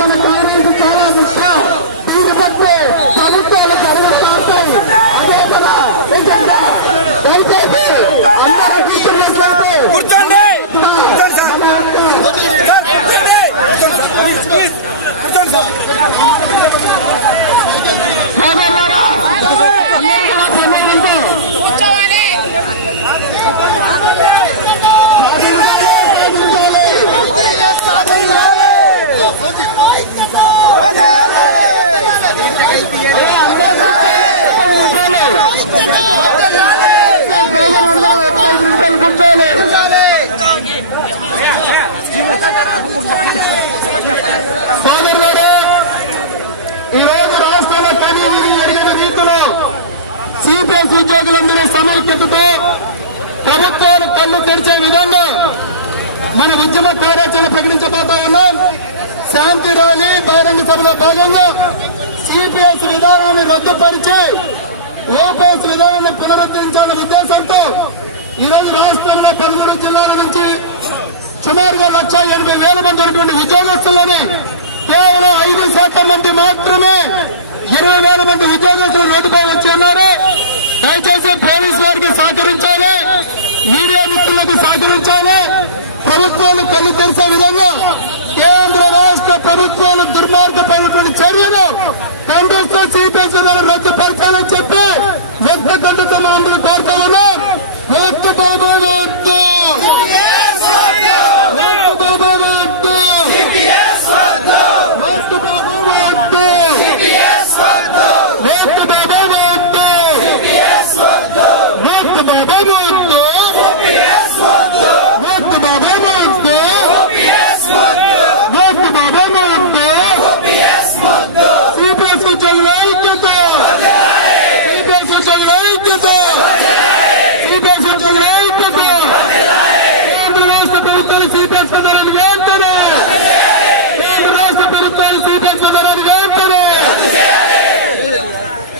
మన కాంగ్రెస్ చాలా ముఖ్యం. దీన్ని బట్టి ప్రభుత్వాలు జరుగుతాయి. అదే కదా దయచేసి అందరూ కూర్చున్నట్లయితే సిపిఎస్ ఉద్యోగులందరి సమైక్యతతో ప్రభుత్వాలు కళ్ళు తెరిచే విధంగా మన ఉద్యమ కార్యాచరణ ప్రకటించబోతా ఉన్నాం. శాంతి ర్యాలీ బహిరంగ సభలో భాగంగా సిపిఎస్ విధానాన్ని రద్దుపరిచి ఓపీఎస్ విధానాన్ని పునరుద్ధరించాలనే ఉద్దేశంతో ఈరోజు రాష్ట్రంలో 13 జిల్లాల నుంచి సుమారుగా 1,80,000 మంది ఉన్నటువంటి ఉద్యోగస్తులని కేవలం 5% మంది మాత్రమే 20,000 మంది ఉద్యోగస్తులు రోడ్డుపై వచ్చి ఉన్నారు. దయచేసి పోలీసు వారికి సహకరించాలి, మీడియా మిత్రులకు సహకరించాలి. ప్రభుత్వాలు కళ్ళు తెరిసే విధంగా కేంద్ర రాష్ట్ర ప్రభుత్వాలు దుర్మార్గమైనటువంటి చర్యలు ఖండిస్తూ సిపిఎస్ రద్దుపరచాలని చెప్పి వద్ద కంటతో అందరూ కోరుతా ఉన్నాం. వద్దు బాబా వద్దు,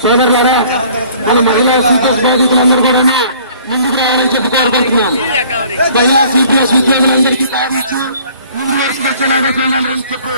సోదరులారా, మన మహిళా సిపిఎస్ బాధితులందరూ కూడా ముందుకు రావాలని చెప్పి కోరుకుంటున్నాం. మహిళా సిపిఎస్ ఉద్యోగులందరికీ సాధించి ముందు వరుసకు వచ్చేలాగా చేయాలని చెప్పి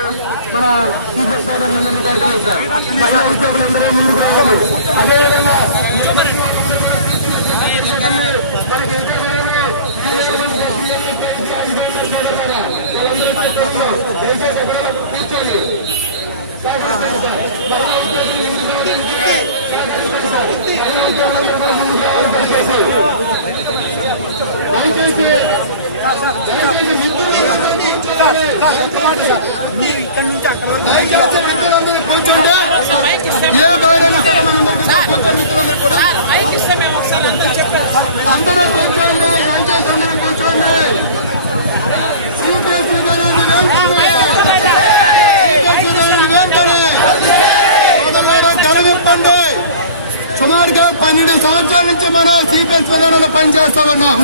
సుమారుగా 12 సంవత్సరాల నుంచి మనం సిపిఎస్ విధానంలో పనిచేస్తా ఉన్నాం.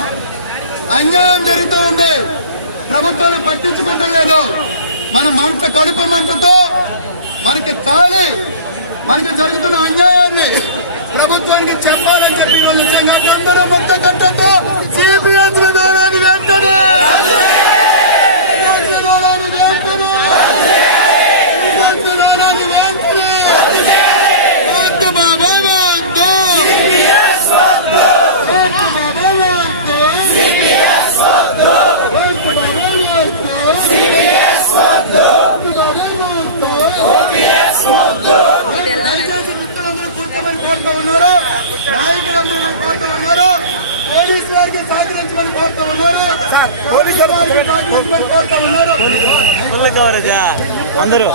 అన్యాయం జరుగుతూ ఉంది, ప్రభుత్వాలు పట్టించుకుంటలేదు. మన మంట కడుపు మంటతో మనకి కాలి మనకి జరుగుతున్న అన్యాయాన్ని ప్రభుత్వానికి చెప్పాలని చెప్పి ఈరోజు వచ్చాం. అందరూ ముక్త కట్టతో సిపిఎస్ విధానాన్ని వెంటనే అందరూ